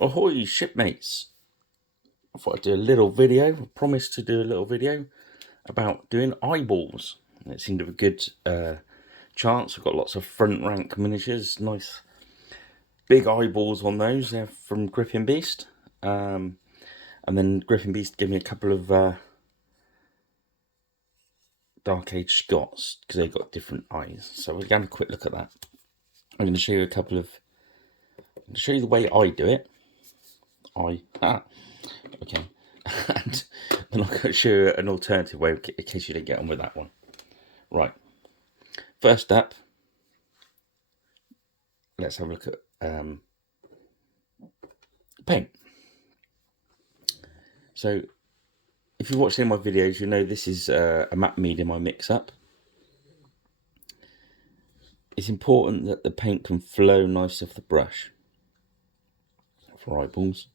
Ahoy shipmates! I thought I'd do a little video, I promised to do a little video about doing eyeballs. It seemed to have a good chance. We've got lots of front rank miniatures, nice big eyeballs on those. They're from Griffin Beast. And then Griffin Beast gave me a couple of Dark Age Scots because they've got different eyes. So we're going to have a quick look at that. I'm going to show you to show you the way I do it. Okay. And then I'm going to show you an alternative way in case you didn't get on with that one. Right. First up, let's have a look at paint. So, if you watch any of my videos, you know this is a matte medium I mix up. It's important that the paint can flow nice off the brush for eyeballs.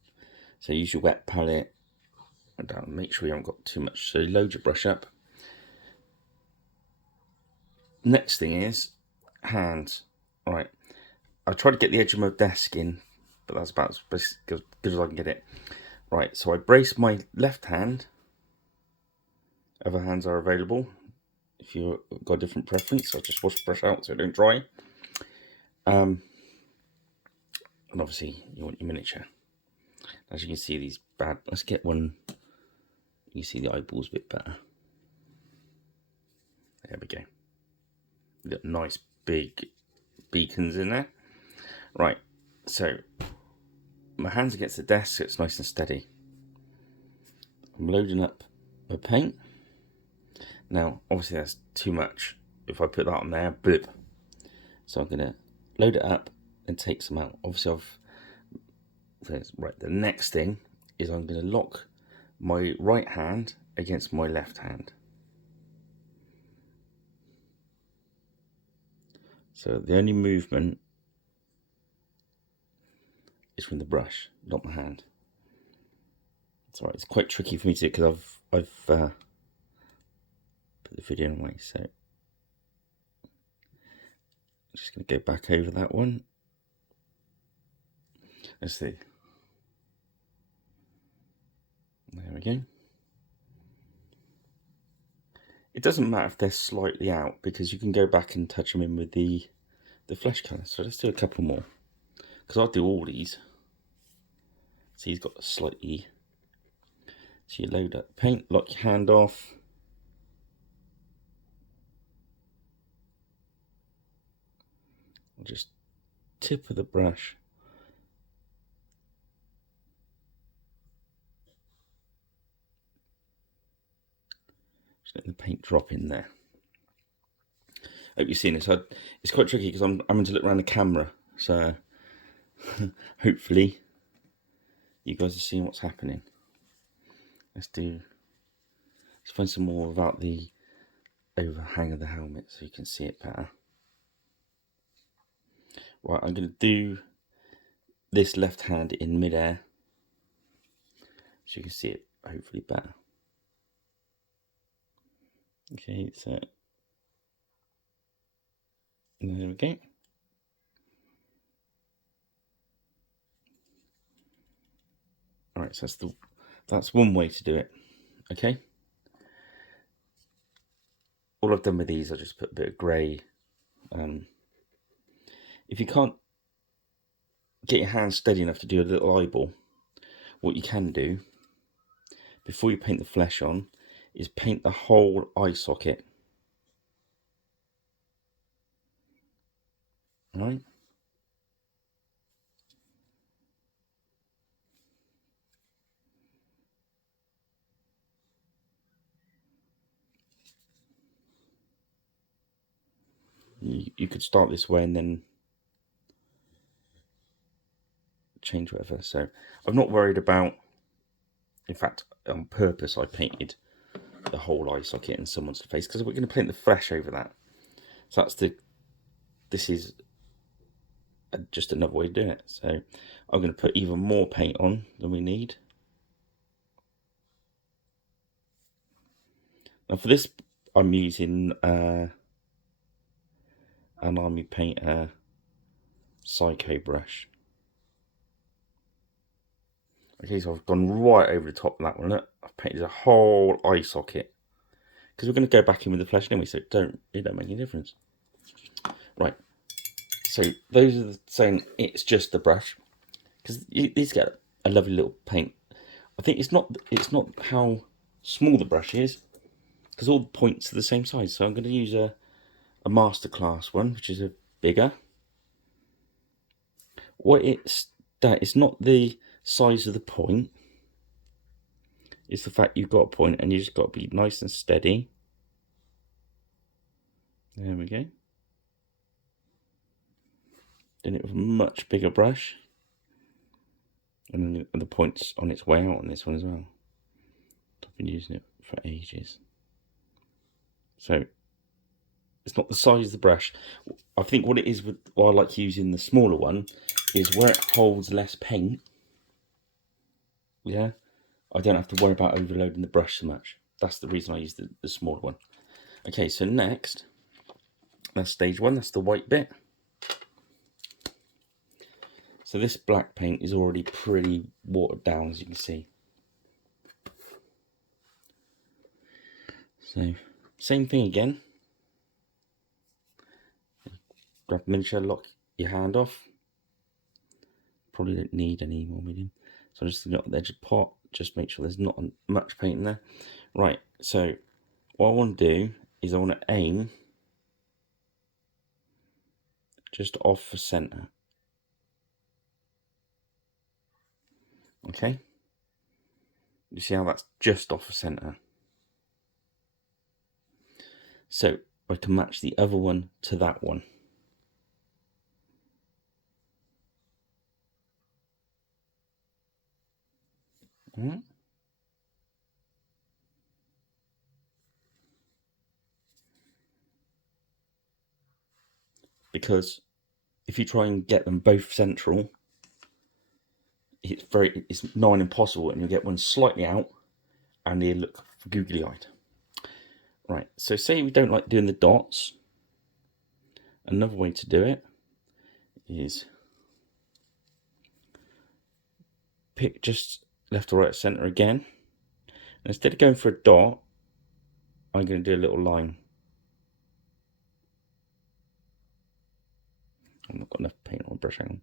So use your wet palette and make sure you haven't got too much. So load your brush up. Next thing is hands. Right, I tried to get the edge of my desk in, but that's about as good as I can get it. Right, so I brace my left hand. Other hands are available. If you've got a different preference, I'll just wash the brush out so it don't dry. And obviously you want your miniature. As you can see, these bad. Let's get one. You see the eyeballs a bit better. There we go. We've got nice big beacons in there. Right, so my hands against the desk, so it's nice and steady. I'm loading up the paint. Now, obviously that's too much. If I put that on there, blip. So I'm gonna load it up and take some out. Obviously right, the next thing is I'm gonna lock my right hand against my left hand. So the only movement is from the brush, not my hand. It's alright, it's quite tricky for me to do because I've put the video away, so I'm just going to go back over that one. Let's see. There we go. It doesn't matter if they're slightly out because you can go back and touch them in with the flesh colour. So let's do a couple more because I'll do all these. See, he's got a slightly. So you load up paint, lock your hand off. Just tip of the brush. Just let the paint drop in there. I hope you've seen this. It's quite tricky because I'm having to look around the camera. So hopefully you guys are seeing what's happening. Let's find some more about the overhang of the helmet so you can see it better. Right, I'm going to do this left hand in midair so you can see it hopefully better. Okay, so there we go. Alright, so that's one way to do it. Okay. All I've done with these, I just put a bit of grey. If you can't get your hands steady enough to do a little eyeball, what you can do before you paint the flesh on is paint the whole eye socket. Alright. You could start this way and then change whatever. So I'm not worried about. In fact, on purpose, I painted the whole eye socket in someone's face because we're going to paint the flesh over that. So this is just another way to do it. So I'm going to put even more paint on than we need. Now for this, I'm using an Army Painter Psycho brush. Okay, so I've gone right over the top of that one. Look, I've painted a whole eye socket. Because we're going to go back in with the flesh anyway, so it don't make any difference. Right, so those are saying it's just the brush. Because these get a lovely little paint. I think it's not how small the brush is, because all the points are the same size. So I'm going to use a masterclass one, which is a bigger. What it's not the size of the point. It's the fact you've got a point and you just got to be nice and steady. There we go. Then it was a much bigger brush. And then the point's on its way out on this one as well. I've been using it for ages. So it's not the size of the brush. I think what it is with why I like using the smaller one is where it holds less paint. Yeah, I don't have to worry about overloading the brush so much. That's the reason I use the smaller one. Okay, so next, that's stage one. That's the white bit. So this black paint is already pretty watered down, as you can see. So same thing again. Grab miniature, lock your hand off. Probably don't need any more medium. So I'm just going to the edge of the pot, just make sure there's not much paint in there. Right, so what I want to do is I want to aim just off the centre. Okay? You see how that's just off the centre? So I can match the other one to that one. Alright? Because if you try and get them both central, it's nigh impossible, and you'll get one slightly out and they look googly-eyed. Right, so say we don't like doing the dots. Another way to do it is pick just left or right center again. And instead of going for a dot, I'm going to do a little line. I've not got enough paint on brush angle.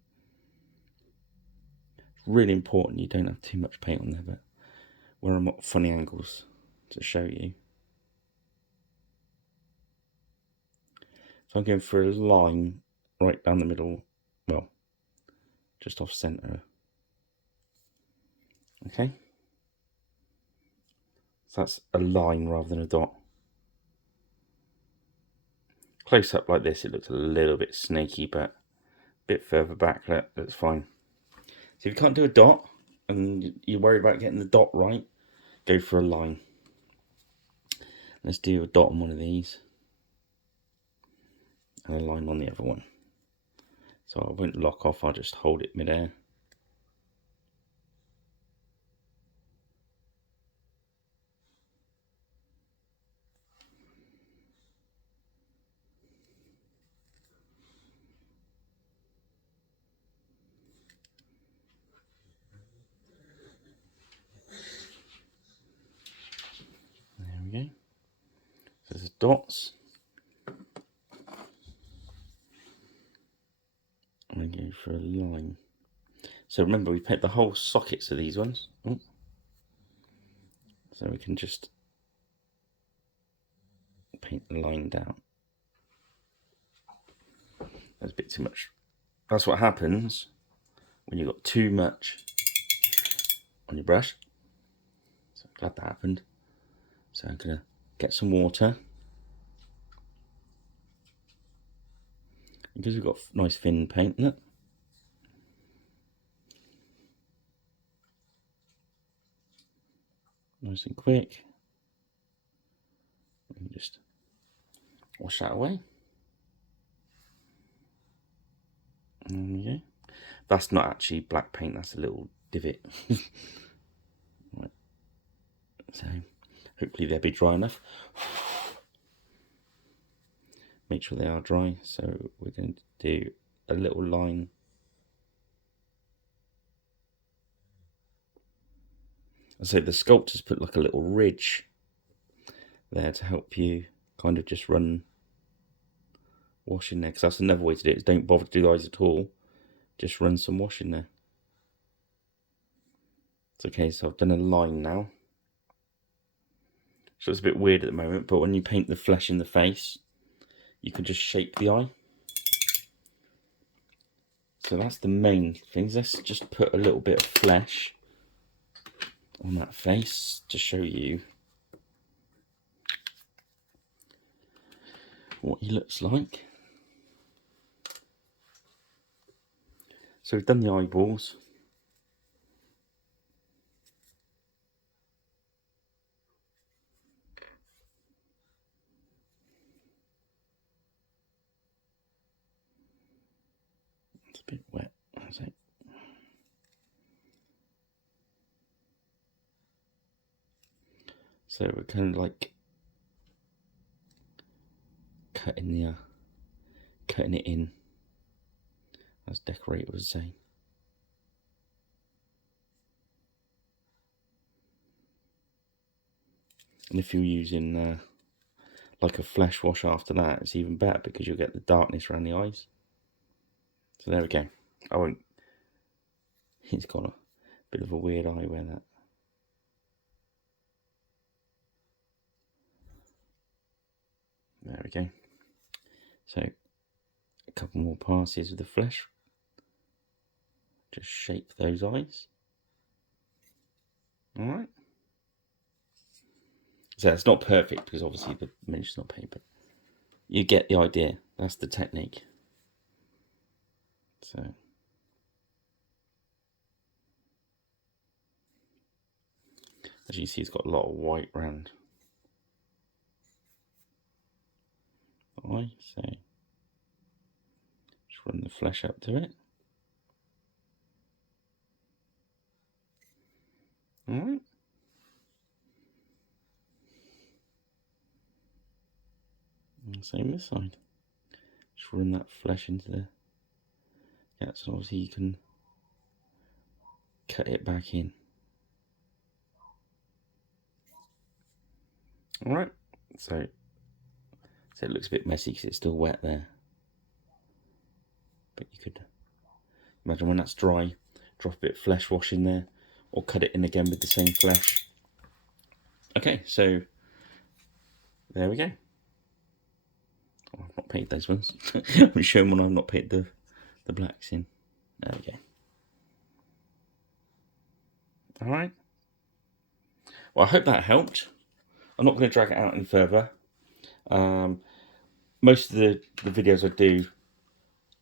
It's really important you don't have too much paint on there, but where I'm at funny angles to show you. So I'm going for a line right down the middle, well, just off center. Okay? So that's a line rather than a dot. Close up like this, it looks a little bit snaky, but a bit further back, that's fine. So if you can't do a dot and you're worried about getting the dot right, go for a line. Let's do a dot on one of these and a line on the other one. So I won't lock off, I'll just hold it mid-air. There we go. So there's dots. I'm going to go for a line. So remember, we paint the whole sockets of these ones. Oh. So we can just paint the line down. That's a bit too much. That's what happens when you've got too much on your brush. So I'm glad that happened. So I'm going to get some water. Because we've got nice thin paint in it. Nice and quick. We can just wash that away. There we go. That's not actually black paint, that's a little divot. Right. So hopefully they'll be dry enough. Make sure they are dry. So we're going to do a little line So the Sculptors put like a little ridge there to help you kind of just run wash in there, because that's another way to do it, is don't bother to do the eyes at all, just run some wash in there. It's okay, so I've done a line now. So it's a bit weird at the moment, but when you paint the flesh in the face, you can just shape the eye. So that's the main things. Let's just put a little bit of flesh on that face to show you what he looks like. So we've done the eyeballs. It's a bit wet, I think. So we're kind of like cutting it in, as decorator would say. And if you're using like a flesh wash after that, it's even better because you'll get the darkness around the eyes. So there we go. I won't. He's got a bit of a weird eye where that. There we go. So a couple more passes with the flesh. Just shape those eyes. Alright. So it's not perfect because obviously the miniature's not paint, but you get the idea. That's the technique. So as you see, it's got a lot of white around the eye, so just run the flesh up to it. Alright. And same this side. Just run that flesh into the gaps, and obviously you can cut it back in. Alright, so it looks a bit messy because it's still wet there. But you could imagine when that's dry, drop a bit of flesh wash in there, or cut it in again with the same flesh. Okay, so there we go. Oh, I've not painted those ones. I'm showing one I've not painted the blacks in. There we go. Alright. Well, I hope that helped. I'm not going to drag it out any further. Most of the videos I do,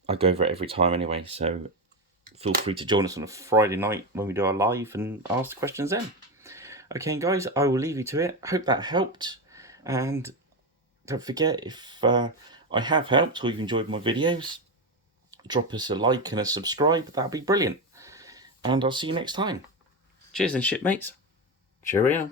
I go over it every time anyway, so feel free to join us on a Friday night when we do our live and ask the questions then. Okay, guys, I will leave you to it. Hope that helped, and don't forget, if I have helped or you've enjoyed my videos, drop us a like and a subscribe. That'd be brilliant. And I'll see you next time. Cheers then, shipmates. Cheerio.